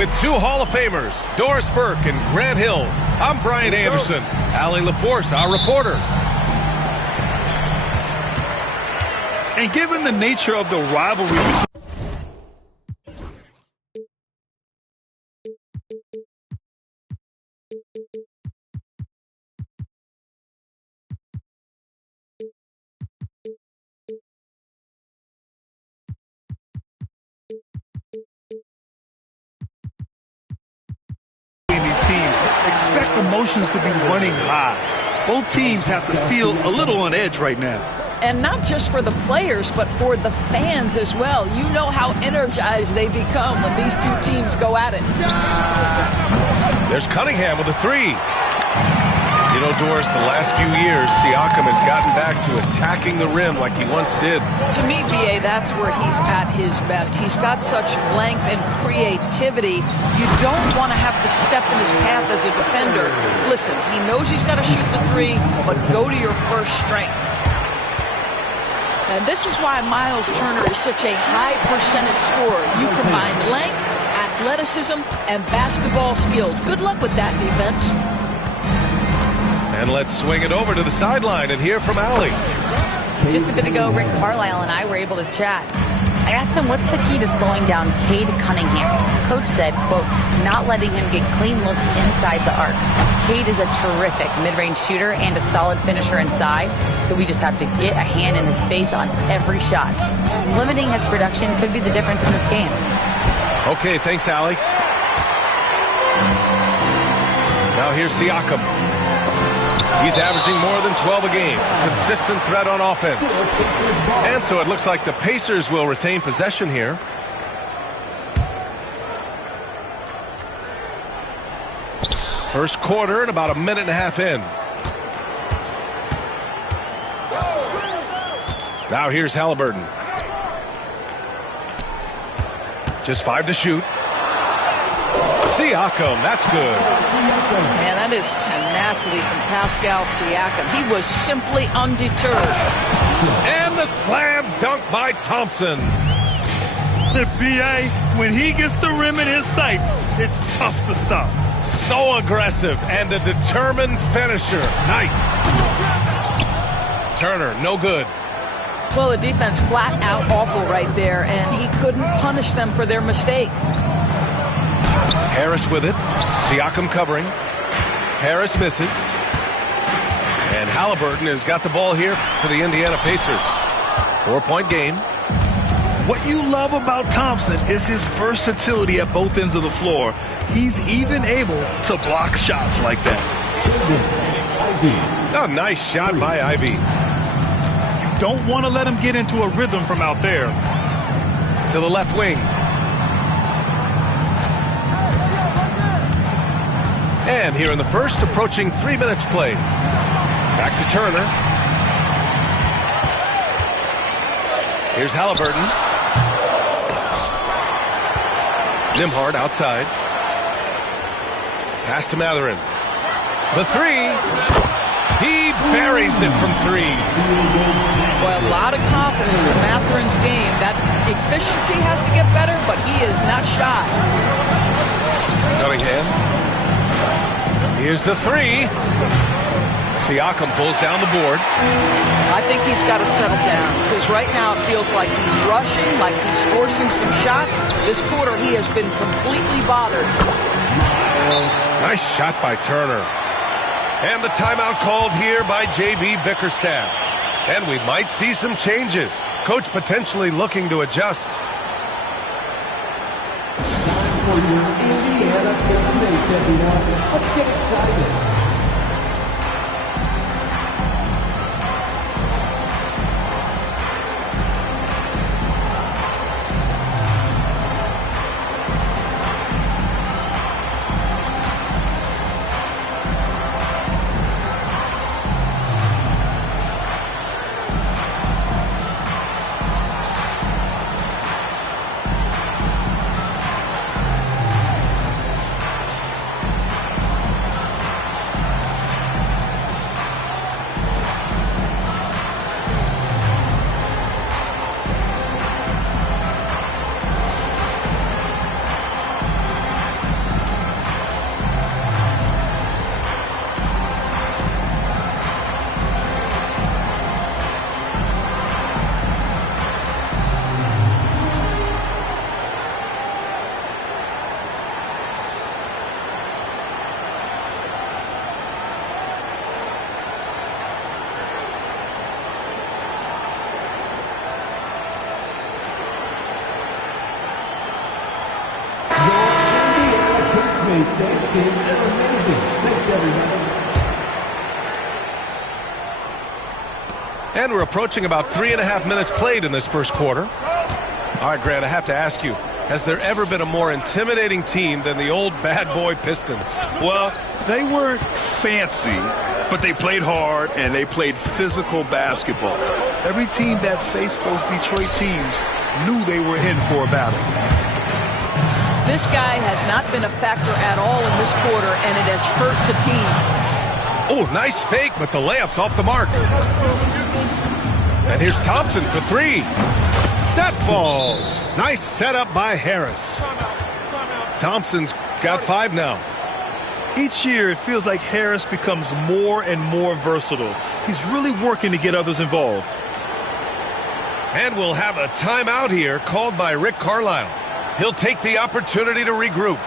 With two Hall of Famers, Doris Burke and Grant Hill, I'm Brian Anderson. Allie LaForce, our reporter. And given the nature of the rivalry, these teams, expect emotions to be running high. Both teams have to feel a little on edge right now. And not just for the players, but for the fans as well. You know how energized they become when these two teams go at it. There's Cunningham with a three. You know, Doris, the last few years, Siakam has gotten back to attacking the rim like he once did. To me, BA, that's where he's at his best. He's got such length and creativity. You don't want to have to step in his path as a defender. Listen, he knows he's got to shoot the three, but go to your first strength. And this is why Miles Turner is such a high percentage scorer. You combine length, athleticism, and basketball skills. Good luck with that defense. And let's swing it over to the sideline and hear from Allie. Just a bit ago, Rick Carlisle and I were able to chat. I asked him what's the key to slowing down Cade Cunningham. Coach said, quote, not letting him get clean looks inside the arc. Cade is a terrific mid-range shooter and a solid finisher inside, so we just have to get a hand in his face on every shot. Limiting his production could be the difference in this game. Okay, thanks, Allie. Now here's Siakam. He's averaging more than 12 a game. Consistent threat on offense. And so it looks like the Pacers will retain possession here. First quarter and about a minute and a half in. Now here's Halliburton. Just 5 to shoot. Siakam, that's good. Man, that is tenacity from Pascal Siakam. He was simply undeterred. And the slam dunk by Thompson. The BA, when he gets the rim in his sights, it's tough to stop. So aggressive and a determined finisher. Nice. Turner, no good. Well, the defense flat out awful right there, and he couldn't punish them for their mistake. Harris with it. Siakam covering. Harris misses. And Halliburton has got the ball here for the Indiana Pacers. 4-point game. What you love about Thompson is his versatility at both ends of the floor. He's even able to block shots like that. Oh, nice shot by Ivy. You don't want to let him get into a rhythm from out there. To the left wing. And here in the first, approaching 3 minutes played. Back to Turner. Here's Halliburton. Nembhard outside. Pass to Mathurin. The three. He buries it from three. Well, a lot of confidence in Mathurin's game. That efficiency has to get better, but he is not shy. Cunningham. Here's the three. Siakam pulls down the board. I think he's got to settle down because right now it feels like he's rushing, like he's forcing some shots. This quarter he has been completely bothered. Nice shot by Turner. And the timeout called here by J.B. Bickerstaff. And we might see some changes. Coach potentially looking to adjust. For your Indiana Pacers, everyone. Let's get excited. teammates. Thanks, kid. They're amazing. Thanks, everybody. And we're approaching about 3.5 minutes played in this first quarter. All right, Grant, I have to ask you, has there ever been a more intimidating team than the old bad boy Pistons? Well, they weren't fancy, but they played hard and they played physical basketball. Every team that faced those Detroit teams knew they were in for a battle. This guy has not been a factor at all in this quarter, and it has hurt the team. Oh, nice fake, but the layup's off the mark. And here's Thompson for three. That falls. Nice setup by Harris. Thompson's got 5 now. Each year, it feels like Harris becomes more and more versatile. He's really working to get others involved. And we'll have a timeout here called by Rick Carlisle. He'll take the opportunity to regroup.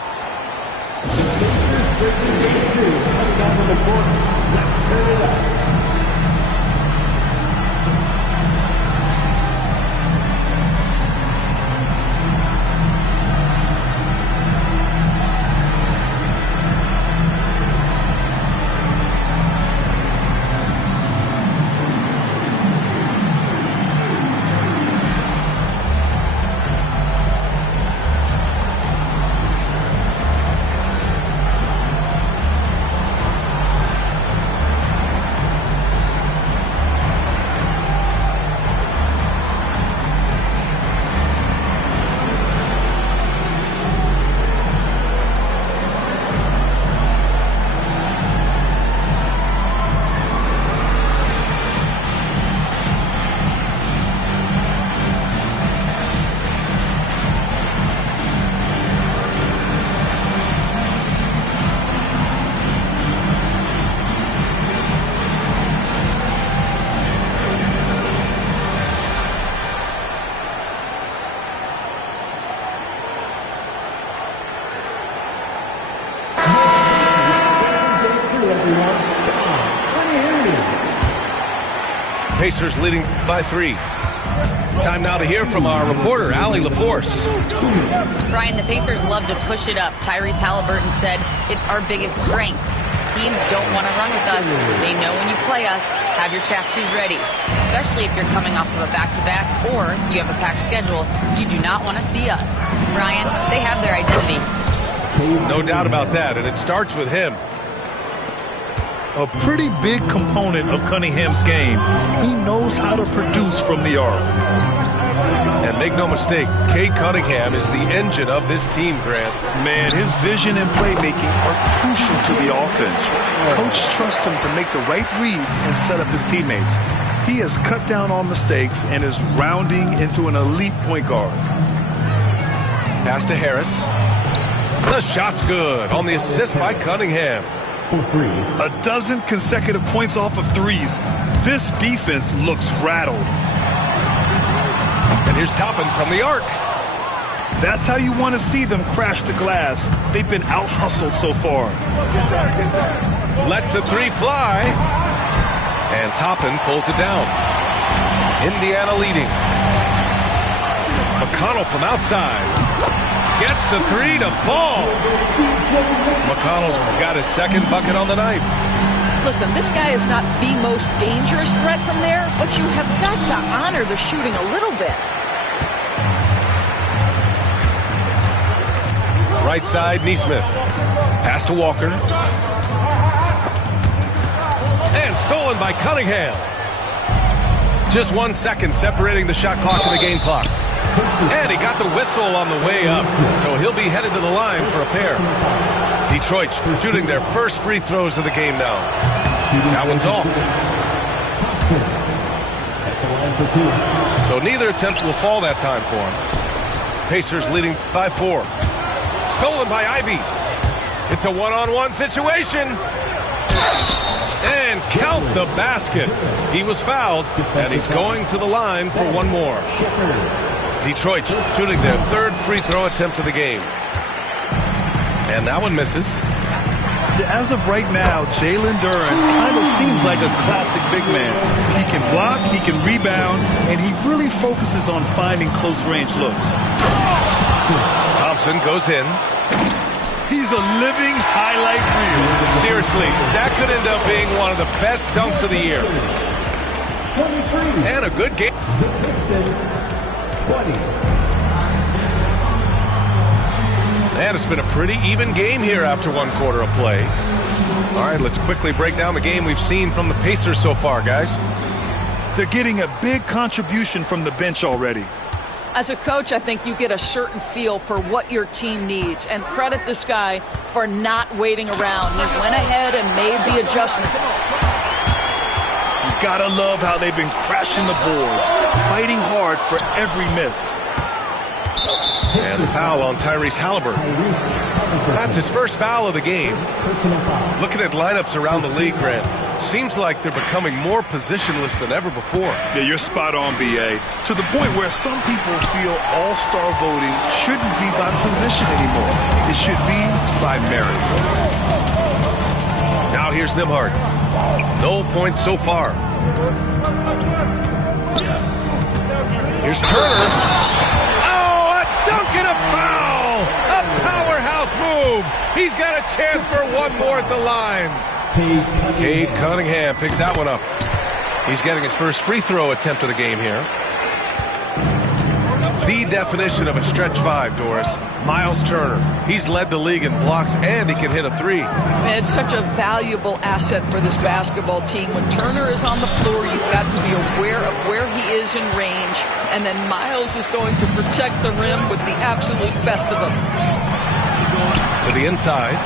Pacers leading by 3. Time now to hear from our reporter, Allie LaForce. Brian, the Pacers love to push it up. Tyrese Halliburton said, it's our biggest strength. Teams don't want to run with us. They know when you play us, have your track shoes ready. Especially if you're coming off of a back-to-back or you have a packed schedule. You do not want to see us. Brian, they have their identity. No doubt about that, and it starts with him. A pretty big component of Cunningham's game. He knows how to produce from the arc. And make no mistake, Cade Cunningham is the engine of this team, Grant. Man, his vision and playmaking are crucial to the offense. Coach trusts him to make the right reads and set up his teammates. He has cut down on mistakes and is rounding into an elite point guard. Pass to Harris. The shot's good on the assist by Cunningham. A dozen consecutive points off of threes. This defense looks rattled. And here's Toppin from the arc. That's how you want to see them crash the glass. They've been out-hustled so far. Lets the 3 fly. And Toppin pulls it down. Indiana leading. McConnell from outside. Gets the 3 to fall. McConnell's got his second bucket on the night. Listen, this guy is not the most dangerous threat from there, but you have got to honor the shooting a little bit. Right side, Nesmith. Pass to Walker. And stolen by Cunningham. Just 1 second separating the shot clock and the game clock. And he got the whistle on the way up, so he'll be headed to the line for a pair. Detroit shooting their first free throws of the game now. That one's off. So neither attempt will fall that time for him. Pacers leading by 4. Stolen by Ivy. It's a one-on-one situation. And count the basket. He was fouled, and he's going to the line for one more. Detroit shooting their third free throw attempt of the game. And that one misses. As of right now, Jalen Duren kind of seems like a classic big man. He can block, he can rebound, and he really focuses on finding close-range looks. Thompson goes in. He's a living highlight reel. Seriously, that could end up being one of the best dunks of the year. 23. And a good game. The Pistons, 20. And it's been a pretty even game here after one quarter of play. All right, let's quickly break down the game we've seen from the Pacers so far, guys. They're getting a big contribution from the bench already. As a coach, I think you get a certain feel for what your team needs. And credit this guy for not waiting around. He went ahead and made the adjustment. You gotta love how they've been crashing the boards, fighting hard for every miss. And the foul on Tyrese Halliburton. That's his first foul of the game. Looking at lineups around the league, Grant, seems like they're becoming more positionless than ever before. Yeah, you're spot on, B.A. To the point where some people feel all-star voting shouldn't be by position anymore. It should be by merit. Now here's Nembhard. No points so far. Here's Turner. Oh, a dunk and a foul! A powerhouse move! He's got a chance for one more at the line. Cade Cunningham picks that one up. He's getting his first free throw attempt of the game here. The definition of a stretch five, Doris. Miles Turner. He's led the league in blocks, and he can hit a three. Man, it's such a valuable asset for this basketball team. When Turner is on the floor, you've got to be aware of where he is in range, and then Miles is going to protect the rim with the absolute best of them. To the inside.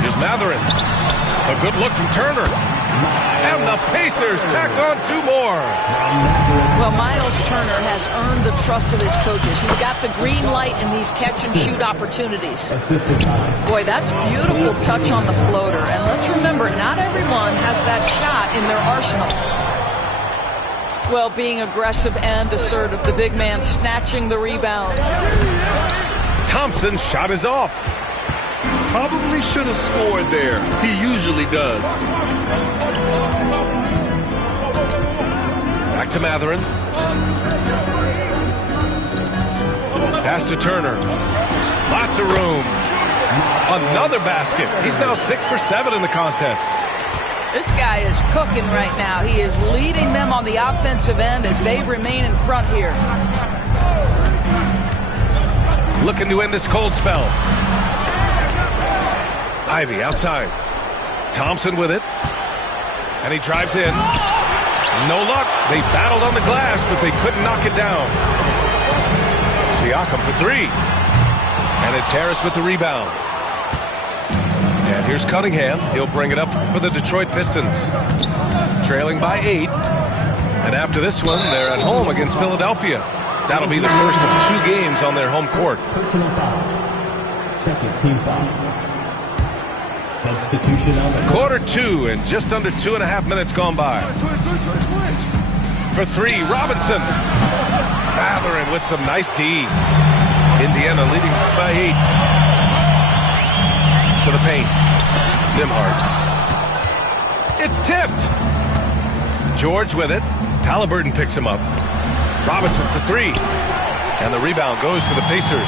Here's Mathurin. A good look from Turner. And the Pacers tack on two more. Well, Miles Turner has earned the trust of his coaches. He's got the green light in these catch-and-shoot opportunities. Boy, that's beautiful touch on the floater. And let's remember, not everyone has that shot in their arsenal. Well, being aggressive and assertive, the big man snatching the rebound. Thompson's shot is off. Probably should have scored there. He usually does. Back to Mathurin. Pass to Turner. Lots of room. Another basket. He's now 6 for 7 in the contest. This guy is cooking right now. He is leading them on the offensive end as they remain in front here. Looking to end this cold spell. Ivy outside. Thompson with it. And he drives in. No luck. They battled on the glass, but they couldn't knock it down. Siakam for three. And it's Harris with the rebound. And here's Cunningham. He'll bring it up for the Detroit Pistons. Trailing by 8. And after this one, they're at home against Philadelphia. That'll be the first of 2 games on their home court. Personal foul. Second team foul. Substitution on the Quarter 2 and just under 2.5 minutes gone by. For three, Robinson. Mathurin with some nice D. Indiana leading by 8. To the paint. Nembhard. It's tipped. George with it. Halliburton picks him up. Robinson for three. And the rebound goes to the Pacers.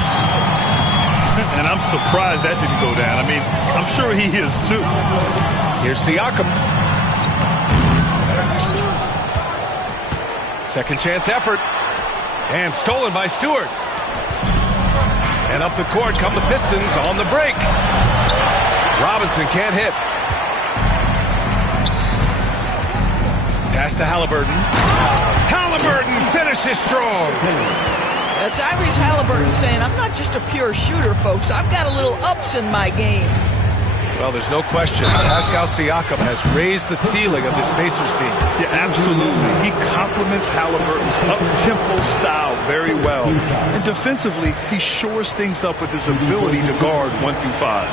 And I'm surprised that didn't go down. I mean, I'm sure he is too. Here's Siakam. Second chance effort. And stolen by Stewart. And up the court come the Pistons on the break. Robinson can't hit. Pass to Halliburton. Halliburton finishes strong. Tyrese Halliburton saying, I'm not just a pure shooter, folks. I've got a little ups in my game. Well, there's no question. Pascal Siakam has raised the ceiling of this Pacers team. Yeah, absolutely. He complements Halliburton's up-tempo style very well. And defensively, he shores things up with his ability to guard 1 through 5.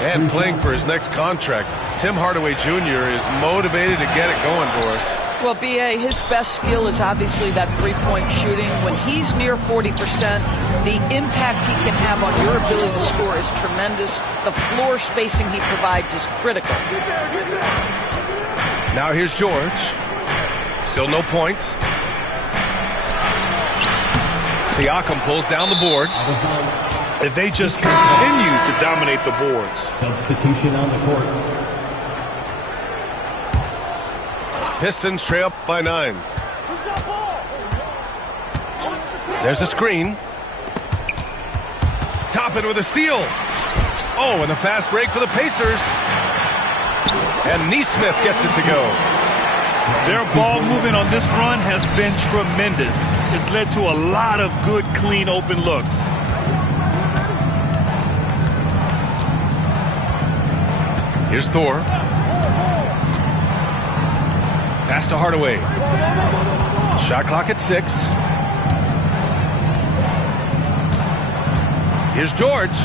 And playing for his next contract, Tim Hardaway Jr. is motivated to get it going, Doris. Well, B.A., his best skill is obviously that three-point shooting. When he's near 40%, the impact he can have on your ability to score is tremendous. The floor spacing he provides is critical. Now here's George. Still no points. Siakam pulls down the board. If they just continue to dominate the boards. Substitution on the court. Pistons trail up by 9. There's a screen. Toppin with a steal. Oh, and a fast break for the Pacers. And Nesmith gets it to go. Their ball movement on this run has been tremendous. It's led to a lot of good, clean, open looks. Here's Thor. Pass to Hardaway. Shot clock at 6. Here's George.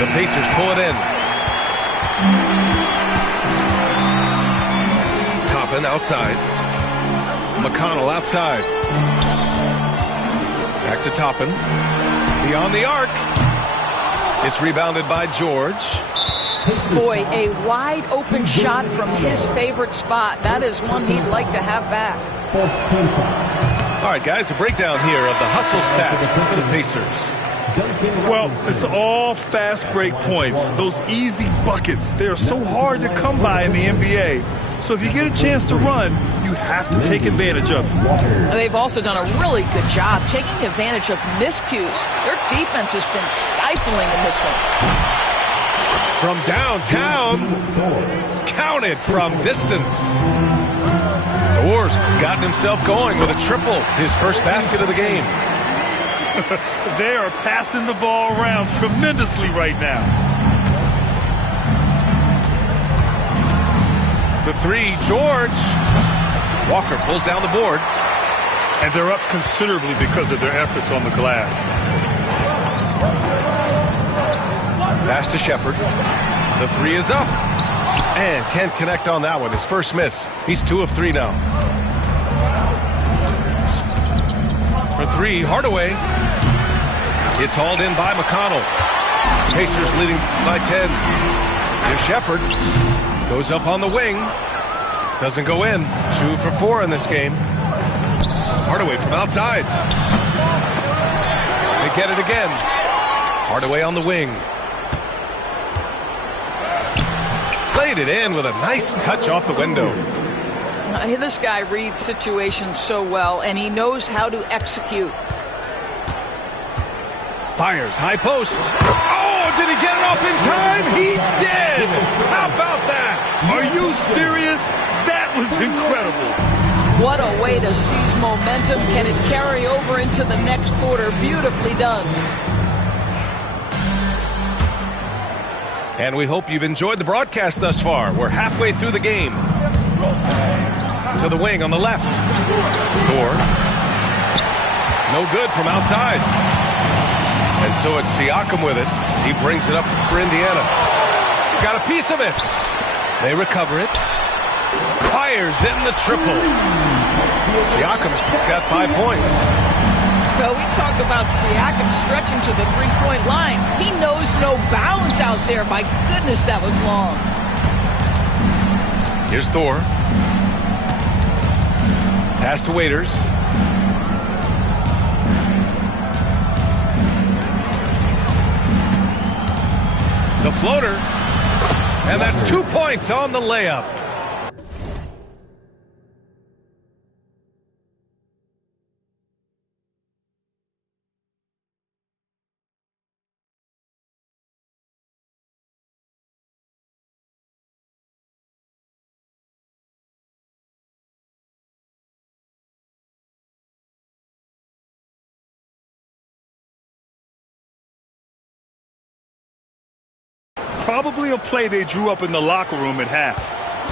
The Pacers pull it in. Toppin outside. McConnell outside. Back to Toppin. Beyond the arc. It's rebounded by George. Boy, a wide open shot from his favorite spot. That is one he'd like to have back. All right, guys, a breakdown here of the hustle stats for the Pacers. Well, it's all fast break points. Those easy buckets, they are so hard to come by in the NBA. So if you get a chance to run, you have to take advantage of it. They've also done a really good job taking advantage of miscues. Their defense has been stifling in this one. From downtown, counted from distance. Thor's gotten himself going with a triple, his first basket of the game. They are passing the ball around tremendously right now. For 3, George. Walker pulls down the board. And they're up considerably because of their efforts on the glass. Pass to Shepherd. The 3 is up. And can't connect on that one. His first miss. He's 2 of 3 now. For 3, Hardaway. It's hauled in by McConnell. Pacers leading by 10. Here's Shepherd. Goes up on the wing. Doesn't go in. 2 for 4 in this game. Hardaway from outside. They get it again. Hardaway on the wing. Played it in with a nice touch off the window. This guy reads situations so well, and he knows how to execute. Fires high post. Oh, did he get it off in time? He did. How about that? Are you serious? That was incredible. What a way to seize momentum. Can it carry over into the next quarter? Beautifully done. And we hope you've enjoyed the broadcast thus far. We're halfway through the game. To the wing on the left. Thor. No good from outside. And so it's Siakam with it. He brings it up for Indiana. Got a piece of it. They recover it. Fires in the triple. Siakam's got 5 points. Well, we talk about Siakam stretching to the three-point line. He knows no bounds out there. My goodness, that was long. Here's Thor. Pass to Waiters. The floater. And that's 2 points on the layup. Probably a play they drew up in the locker room at half.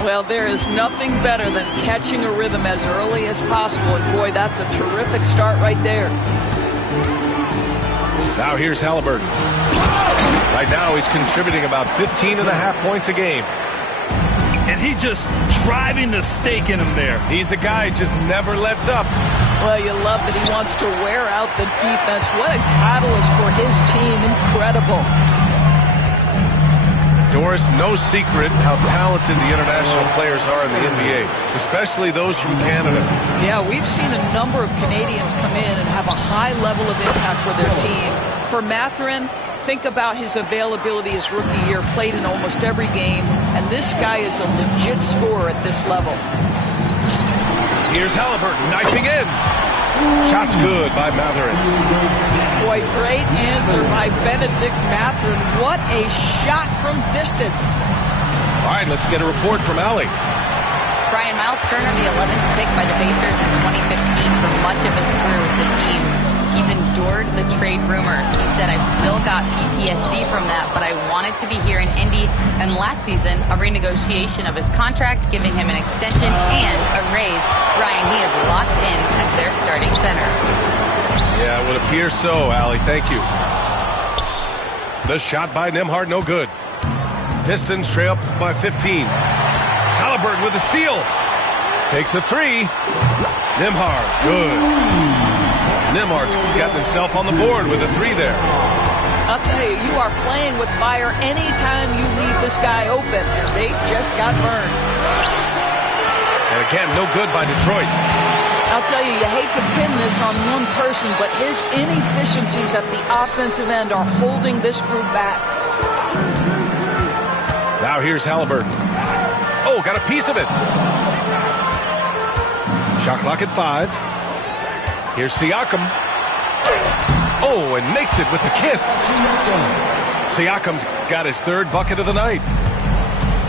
Well, there is nothing better than catching a rhythm as early as possible. And boy, that's a terrific start right there. Now here's Halliburton. Right now he's contributing about 15.5 points a game. And he just driving the stake in him there. He's a guy who just never lets up. Well, you love that he wants to wear out the defense. What a catalyst for his team. Incredible. Doris, no secret how talented the international players are in the NBA, especially those from Canada. Yeah, we've seen a number of Canadians come in and have a high level of impact for their team. For Mathurin, think about his availability his rookie year, played in almost every game, and this guy is a legit scorer at this level. Here's Halliburton knifing in. Shot's good by Mathurin. Boy, great answer by Benedict Mathurin. What a shot from distance. All right, let's get a report from Allie. Brian, Miles Turner, the 11th pick by the Pacers in 2015 for much of his career with the team. He's endured the trade rumors. He said, I've still got PTSD from that, but I wanted to be here in Indy. And last season, a renegotiation of his contract, giving him an extension and a raise. Brian, he is locked in as their starting center. Yeah, it would appear so, Allie. Thank you. The shot by Nembhard, no good. Pistons trail up by 15. Halliburton with a steal. Takes a three. Nembhard, good. Nembhard's gotten himself on the board with a three there. I'll tell you, you are playing with fire anytime you leave this guy open. They just got burned. And again, no good by Detroit. I'll tell you, you hate to pin this on one person, but his inefficiencies at the offensive end are holding this group back. Now here's Halliburton. Oh, got a piece of it. Shot clock at 5. Here's Siakam. Oh, and makes it with the kiss. Siakam's got his third bucket of the night.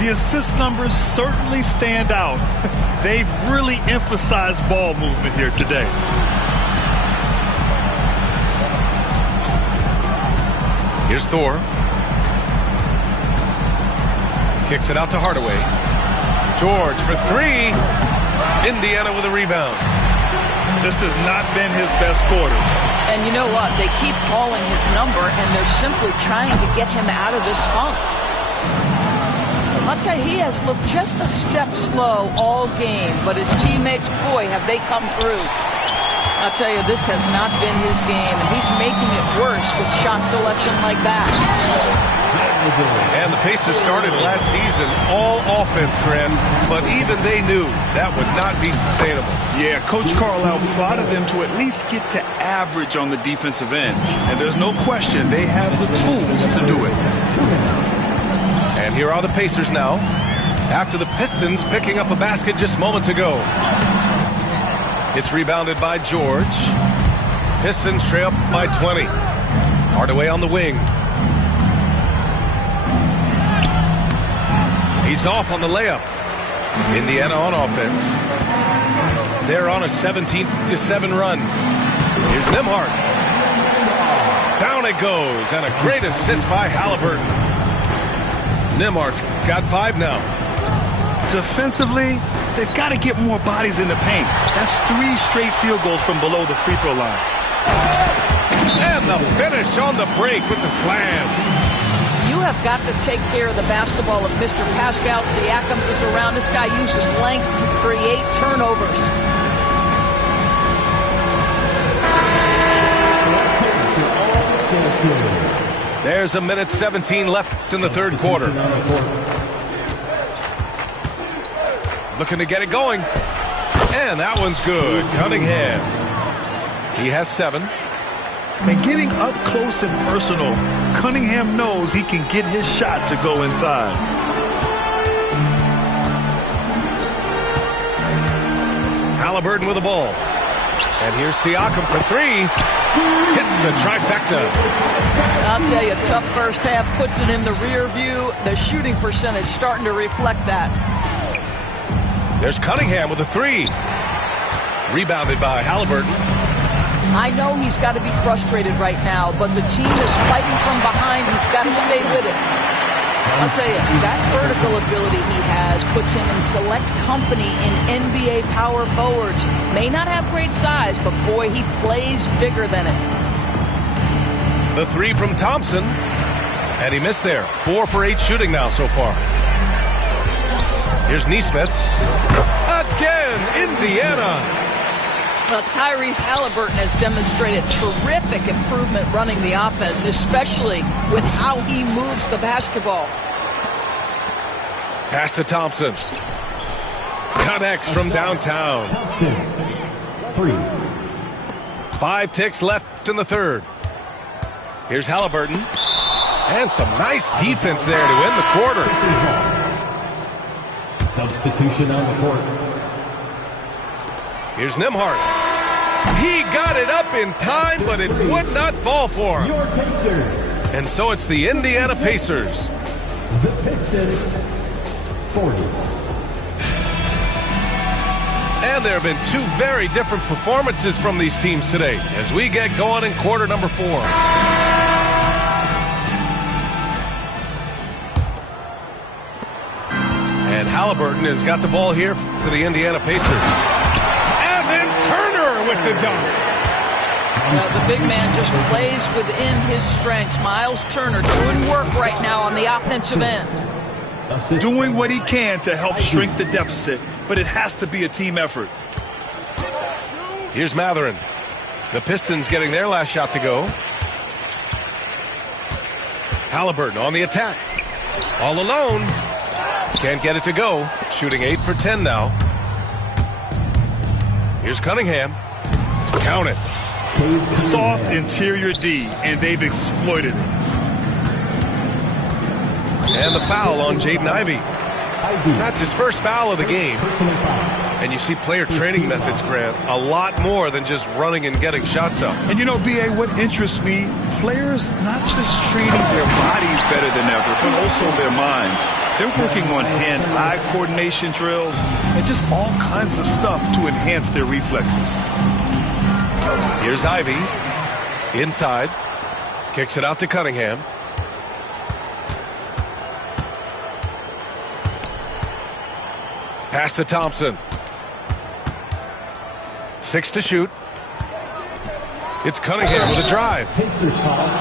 The assist numbers certainly stand out. They've really emphasized ball movement here today. Here's Thor. Kicks it out to Hardaway. George for three. Indiana with a rebound. This has not been his best quarter. And you know what? They keep calling his number, and they're simply trying to get him out of this funk. I'll tell you, he has looked just a step slow all game, but his teammates, boy, have they come through. I'll tell you, this has not been his game, and he's making it worse with shot selection like that. And the Pacers started last season all offense, friend, but even they knew that would not be sustainable. Yeah, Coach Carlisle prodded them to at least get to average on the defensive end. And there's no question they have the tools to do it. And here are the Pacers now, after the Pistons picking up a basket just moments ago. It's rebounded by George. Pistons trail up by 20. Hardaway on the wing. He's off on the layup. Indiana on offense. They're on a 17-7 run. Here's Nembhard. Down it goes, and a great assist by Halliburton. Nembhard's got 5 now. Defensively, they've got to get more bodies in the paint. That's 3 straight field goals from below the free throw line. And the finish on the break with the slam. You have got to take care of the basketball if Mr. Pascal Siakam is around. This guy uses length to create turnovers. There's a minute 17 left in the third quarter. Looking to get it going. And that one's good. Cunningham. He has 7. And getting up close and personal, Cunningham knows he can get his shot to go inside. Halliburton with the ball. And here's Siakam for 3. Hits the trifecta. I'll tell you, tough first half, puts it in the rear view. The shooting percentage starting to reflect that. There's Cunningham with a 3. Rebounded by Halliburton. I know he's got to be frustrated right now, but the team is fighting from behind. He's got to stay with it. I'll tell you, that vertical ability he has puts him in select company in NBA power forwards. May not have great size, but boy, he plays bigger than it. The 3 from Thompson. And he missed there. 4 for 8 shooting now so far. Here's Nesmith. Again, Indiana. Well, Tyrese Halliburton has demonstrated terrific improvement running the offense, especially with how he moves the basketball. Pass to Thompson. Connects from downtown. Thompson. 3. 5 ticks left in the third. Here's Halliburton. And some nice defense there to end the quarter. Substitution on the court. Here's Nembhard. He got it up in time, but it would not fall for him. Your Pacers. And so it's the Indiana Pacers. The Pistons. 40. And there have been 2 very different performances from these teams today as we get going in quarter number 4. And Halliburton has got the ball here for the Indiana Pacers. And then Turner with the dunk. The big man just plays within his strengths. Miles Turner doing work right now on the offensive end. Doing what he can to help shrink the deficit, but it has to be a team effort. Here's Mathurin. The Pistons getting their last shot to go. Halliburton on the attack. All alone. Can't get it to go. Shooting 8 for 10 now. Here's Cunningham. Count it. Soft interior D, and they've exploited it. And the foul on Jaden Ivey. That's his first foul of the game. And you see player training methods, Grant, a lot more than just running and getting shots up. And you know, B.A., what interests me, players not just treating their bodies better than ever, but also their minds. They're working on hand-eye coordination drills and just all kinds of stuff to enhance their reflexes. Here's Ivey. Inside. Kicks it out to Cunningham. Pass to Thompson. 6 to shoot. It's Cunningham with a drive.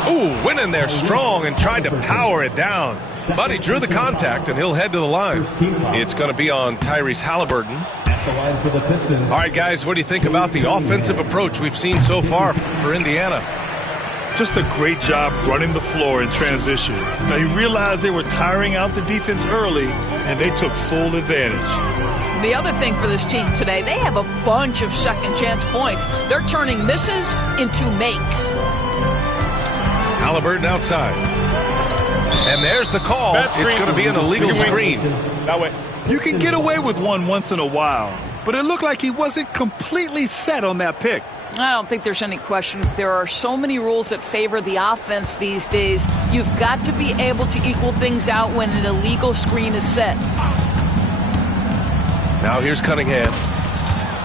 Ooh, went in there strong and tried to power it down. But he drew the contact, and he'll head to the line. It's going to be on Tyrese Halliburton. All right, guys, what do you think about the offensive approach we've seen so far for Indiana? Just a great job running the floor in transition. Now, he realized they were tiring out the defense early, and they took full advantage. The other thing for this team today, they have a bunch of second chance points. They're turning misses into makes. Halliburton outside. And there's the call. It's going to be an illegal screen. That way. You can get away with one once in a while, but it looked like he wasn't completely set on that pick. I don't think there's any question. There are so many rules that favor the offense these days. You've got to be able to equal things out when an illegal screen is set. Now here's Cunningham.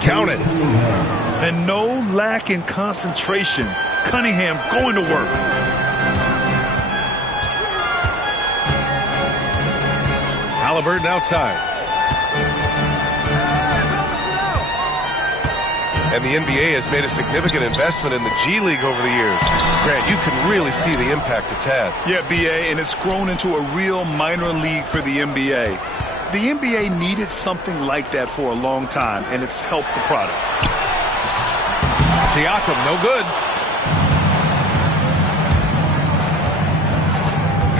Count it. And no lack in concentration. Cunningham going to work. Halliburton outside. And the NBA has made a significant investment in the G League over the years. Grant, you can really see the impact it's had. Yeah, B.A., and it's grown into a real minor league for the NBA. The NBA needed something like that for a long time, and it's helped the product. Siakam, no good.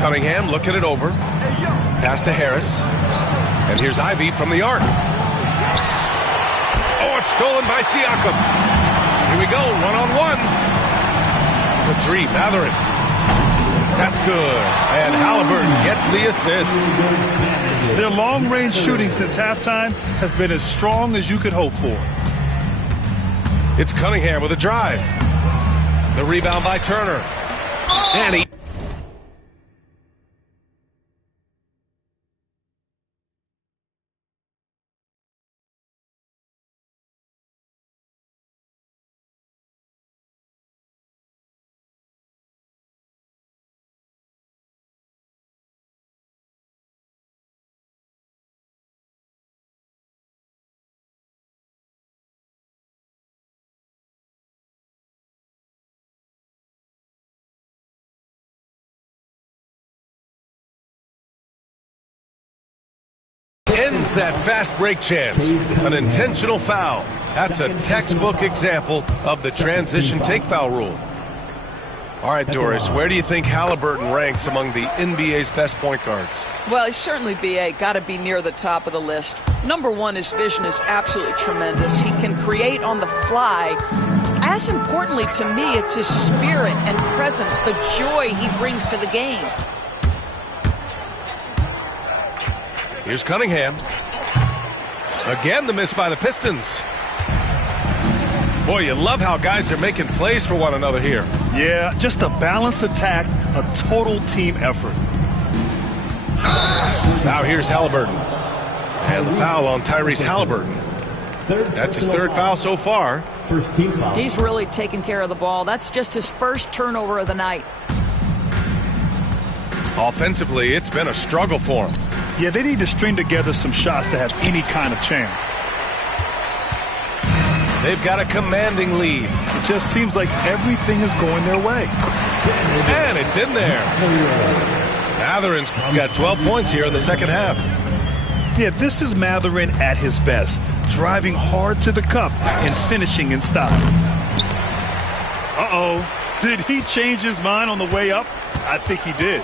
Cunningham looking it over. Pass to Harris. And here's Ivey from the arc. Oh, it's stolen by Siakam. Here we go, one-on-one. For 3, Mathurin. That's good. And Halliburton gets the assist. Their long-range shooting since halftime has been as strong as you could hope for. It's Cunningham with a drive. The rebound by Turner. And he... ends that fast break chance. An intentional foul. That's a textbook example of the transition take foul rule. All right, Doris, where do you think Halliburton ranks among the NBA's best point guards? Well, he's certainly, B.A., got to be near the top of the list. Number one, his vision is absolutely tremendous. He can create on the fly. As importantly to me, it's his spirit and presence, the joy he brings to the game. Here's Cunningham. Again, the miss by the Pistons. Boy, you love how guys are making plays for one another here. Yeah, just a balanced attack, a total team effort. Now here's Halliburton. And the foul on Tyrese Halliburton. That's his third foul so far. First team foul. He's really taking care of the ball. That's just his first turnover of the night. Offensively, it's been a struggle for him. Yeah, they need to string together some shots to have any kind of chance. They've got a commanding lead. It just seems like everything is going their way. And it's in there. Matherin's got 12 points here in the second half. Yeah, this is Mathurin at his best, driving hard to the cup and finishing in style. Uh-oh. Did he change his mind on the way up? I think he did.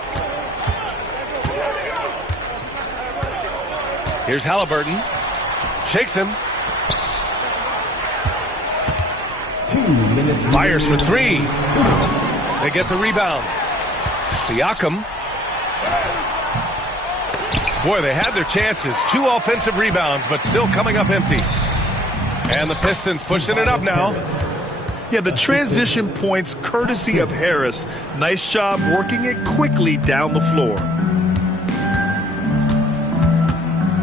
Here's Halliburton. Shakes him. 2 minutes. Fires for three. They get the rebound. Siakam. Boy, they had their chances. 2 offensive rebounds, but still coming up empty. And the Pistons pushing it up now. Yeah, the transition points courtesy of Harris. Nice job working it quickly down the floor.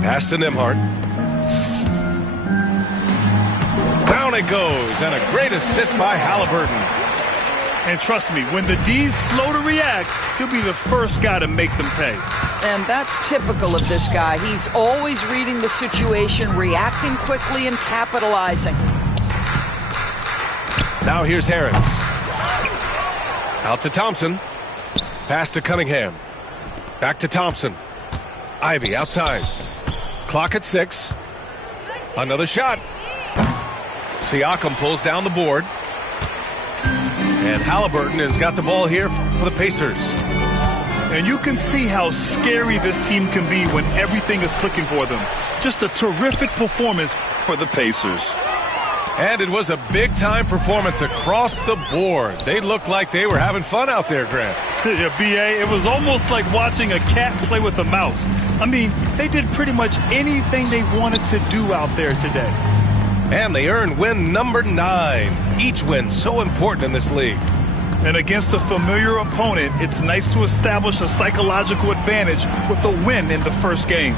Pass to Nembhard. Down it goes, and a great assist by Halliburton. And trust me, when the D's slow to react, he'll be the first guy to make them pay. And that's typical of this guy. He's always reading the situation, reacting quickly, and capitalizing. Now here's Harris. Out to Thompson. Pass to Cunningham. Back to Thompson. Ivy outside. Clock at 6. Another shot. Siakam pulls down the board. And Halliburton has got the ball here for the Pacers. And you can see how scary this team can be when everything is clicking for them. Just a terrific performance for the Pacers. And it was a big-time performance across the board. They looked like they were having fun out there, Grant. Yeah, B.A., it was almost like watching a cat play with a mouse. I mean, they did pretty much anything they wanted to do out there today. And they earned win number 9. Each win so important in this league. And against a familiar opponent, it's nice to establish a psychological advantage with a win in the first game.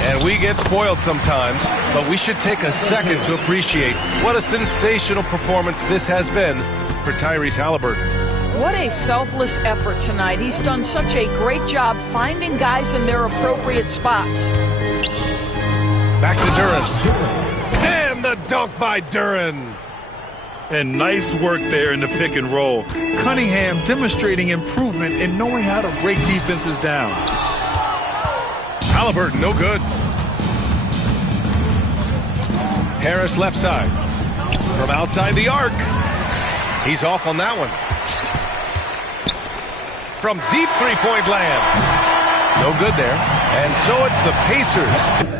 And we get spoiled sometimes, but we should take a second to appreciate what a sensational performance this has been for Tyrese Halliburton. What a selfless effort tonight. He's done such a great job finding guys in their appropriate spots. Back to Duren. And the dunk by Duren. And nice work there in the pick and roll. Cunningham demonstrating improvement in knowing how to break defenses down. Halliburton, no good. Harris left side. From outside the arc. He's off on that one. From deep three-point land. No good there. And so it's the Pacers.